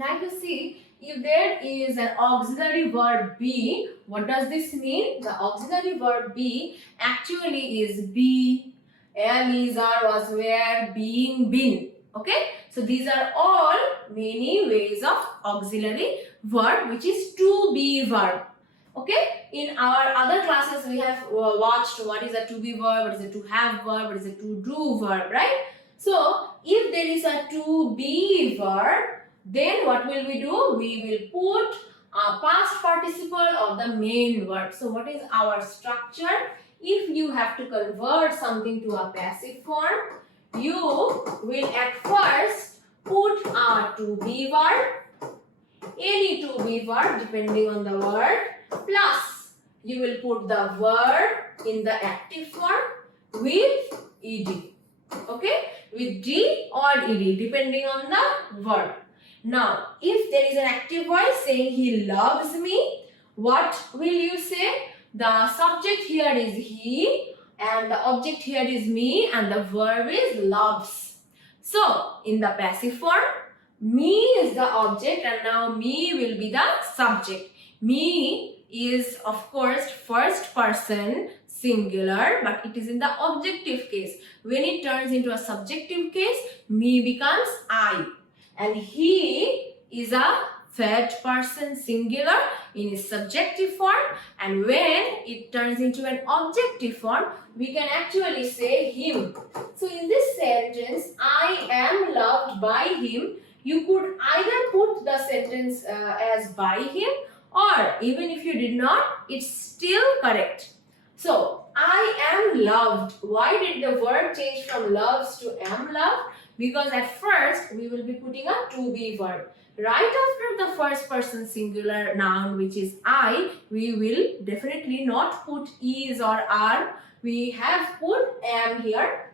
Like you see, if there is an auxiliary verb be, what does this mean? The auxiliary verb be actually is be, am, is, are, was, were, being, been. Okay? So these are all many ways of auxiliary verb, which is to be verb. Okay? In our other classes, we have watched what is a to be verb, what is a to have verb, what is a to do verb, right? So if there is a to be verb, then what will we do? We will put a past participle of the main verb. So what is our structure? If you have to convert something to a passive form, you will at first put a to be verb, any to be verb depending on the word, plus you will put the verb in the active form with ed. Okay, with d or ed depending on the verb. Now, if there is an active voice saying he loves me, what will you say? The subject here is he and the object here is me and the verb is loves. So, in the passive form, me is the object and now me will be the subject. Me is of course first person singular, but it is in the objective case. When it turns into a subjective case, me becomes I. And he is a third person singular in its subjective form, and when it turns into an objective form, we can actually say him. So in this sentence, I am loved by him, you could either put the sentence as by him, or even if you did not, it's still correct. So I am loved. Why did the verb change from loves to am loved? Because at first we will be putting a to be verb. Right after the first person singular noun, which is I, we will definitely not put is or are. We have put am here,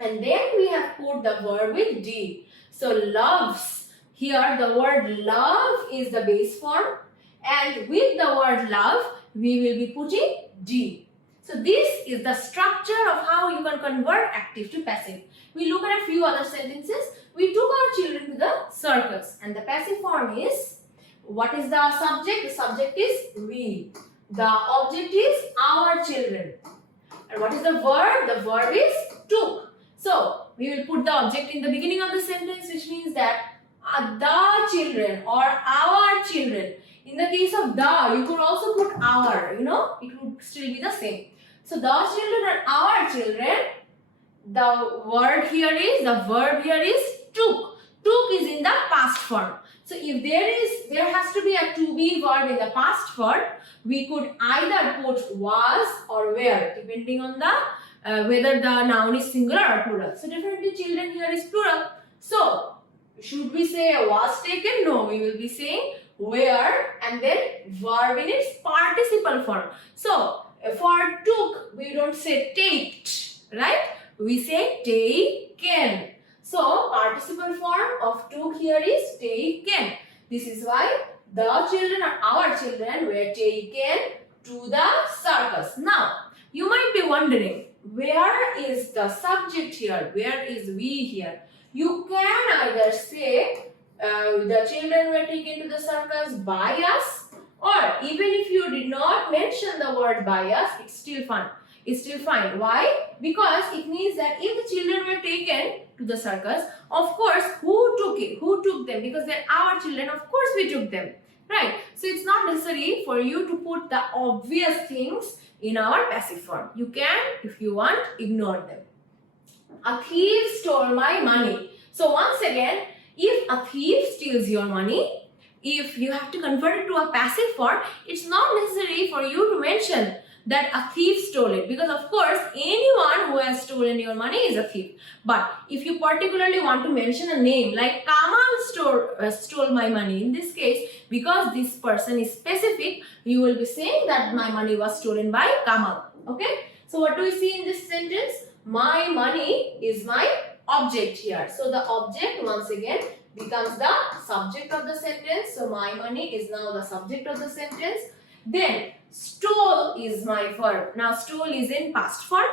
and then we have put the verb with d. So loves, here the word love is the base form, and with the word love we will be putting d. So this is the structure of how you can convert active to passive. We look at a few other sentences. We took our children to the circus, and the passive form is, what is the subject? The subject is we. The object is our children. And what is the verb? The verb is took. So we will put the object in the beginning of the sentence, which means that the children or our children. In the case of the, you could also put our, it would still be the same. So the children are our children. The verb here is took. Took is in the past form. So if there has to be a to be verb in the past form, we could either put was or were, depending on the whether the noun is singular or plural. So definitely children here is plural. So should we say was taken? No, we will be saying were and then verb in its participle form. So for took, we don't say taked, right? We say taken. So participle form of took here is taken. This is why the children or our children were taken to the circus. Now, you might be wondering, where is the subject here? Where is we here? You can either say the children were taken to the circus by us, or even if you did not mention the word by us, it's still fine. It's still fine. Why? Because it means that if the children were taken to the circus, of course, who took it? Who took them? Because they're our children, of course we took them. Right? So it's not necessary for you to put the obvious things in our passive form. You can, if you want, ignore them. A thief stole my money. So once again, if a thief steals your money, if you have to convert it to a passive form, it's not necessary for you to mention that a thief stole it, because of course anyone who has stolen your money is a thief. But if you particularly want to mention a name like Kamal stole my money, in this case, because this person is specific, you will be saying that my money was stolen by Kamal. Okay, so what do we see in this sentence? My money is my object here. So the object once again becomes the subject of the sentence. So my money is now the subject of the sentence. Then stole is my verb. Now stole is in past form.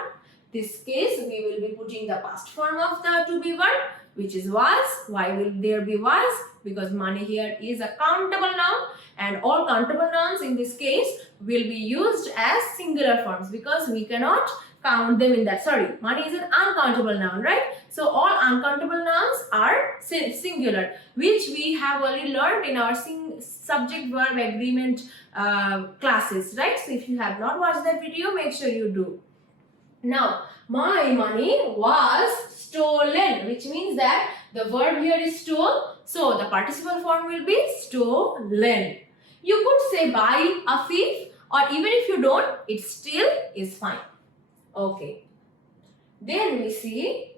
This case we will be putting the past form of the to be verb, which is was. Why will there be was? Because money here is a countable noun, and all countable nouns in this case will be used as singular forms because we cannot count them in that. Sorry, money is an uncountable noun, right? So all uncountable nouns are singular, which we have already learned in our subject verb agreement classes, right? So if you have not watched that video, make sure you do. Now, my money was stolen, which means that the verb here is stole. So the participle form will be stolen. You could say by a thief, or even if you don't, it still is fine. Okay. Then we see,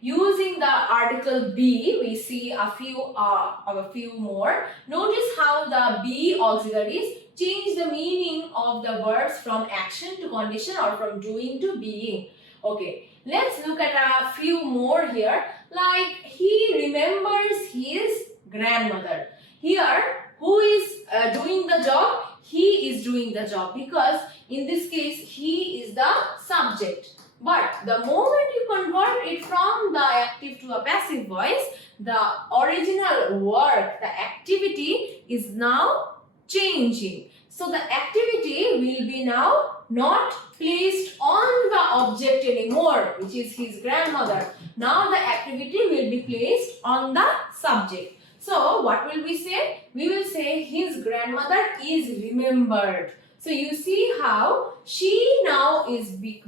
using the article be, we see a few more. Notice how the be auxiliaries change the meaning of the verbs from action to condition or from doing to being. Okay, let's look at a few more here. Like, he remembers his grandmother. Here, who is doing the job? He is doing the job, because in this case, he is the subject. But the moment you convert it from the active to a passive voice, the original work, the activity is now changing. So the activity will be now not placed on the object anymore, which is his grandmother. Now the activity will be placed on the subject. So what will we say? We will say his grandmother is remembered. So you see how she now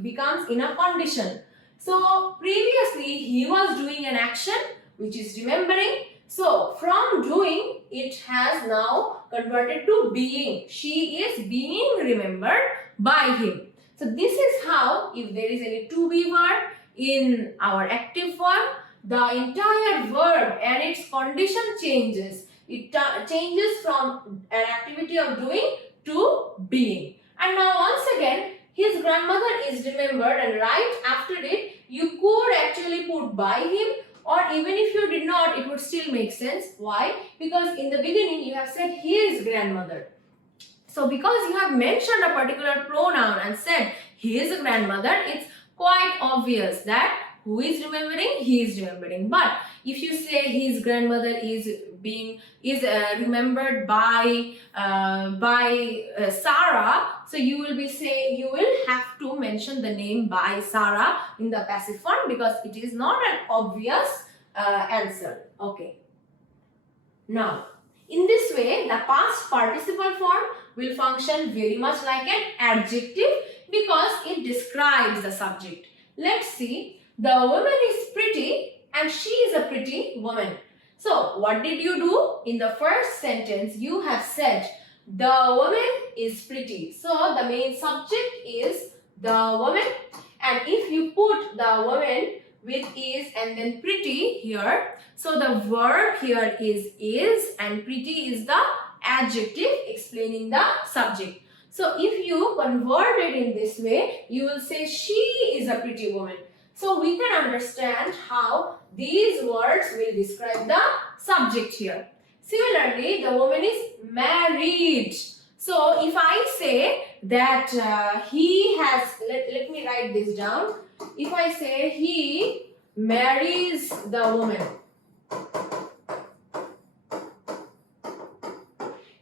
becomes in a condition. So previously he was doing an action, which is remembering. So from doing, it has now converted to being. She is being remembered by him. So this is how, if there is any to be verb in our active form, the entire verb and its condition changes. It changes from an activity of doing to being. And now once again, his grandmother is remembered, and right after it, you could actually put by him, or even if you did not, it would still make sense. Why? Because in the beginning, you have said his grandmother. So because you have mentioned a particular pronoun and said his grandmother, it's quite obvious that who is remembering? He is remembering. But if you say his grandmother is remembered by Sarah, so you will have to mention the name by Sarah in the passive form, because it is not an obvious answer. Okay. Now, in this way, the past participle form will function very much like an adjective because it describes the subject. Let's see. The woman is pretty and she is a pretty woman. So, what did you do? In the first sentence, you have said the woman is pretty. So, the main subject is the woman. And if you put the woman with is and then pretty here, so the verb here is and pretty is the adjective explaining the subject. So, if you convert it in this way, you will say she is a pretty woman. So we can understand how these words will describe the subject here. Similarly, the woman is married. So if I say that he has, let me write this down. If I say he marries the woman,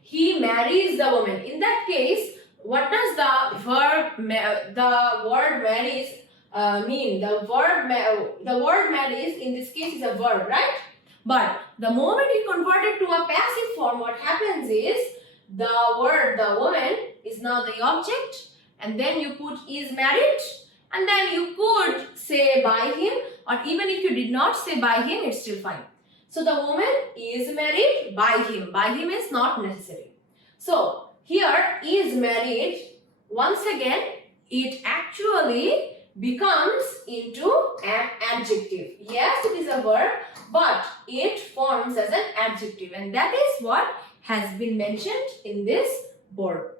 he marries the woman. In that case, what does the word marries mean? The word marries in this case is a verb, right? But the moment you convert it to a passive form, what happens is the word the woman is now the object, and then you put is married, and then you could say by him, or even if you did not say by him, it's still fine. So the woman is married by him. By him is not necessary. So here is married, once again, it actually becomes into an adjective. Yes, it is a verb, but it forms as an adjective, and that is what has been mentioned in this board.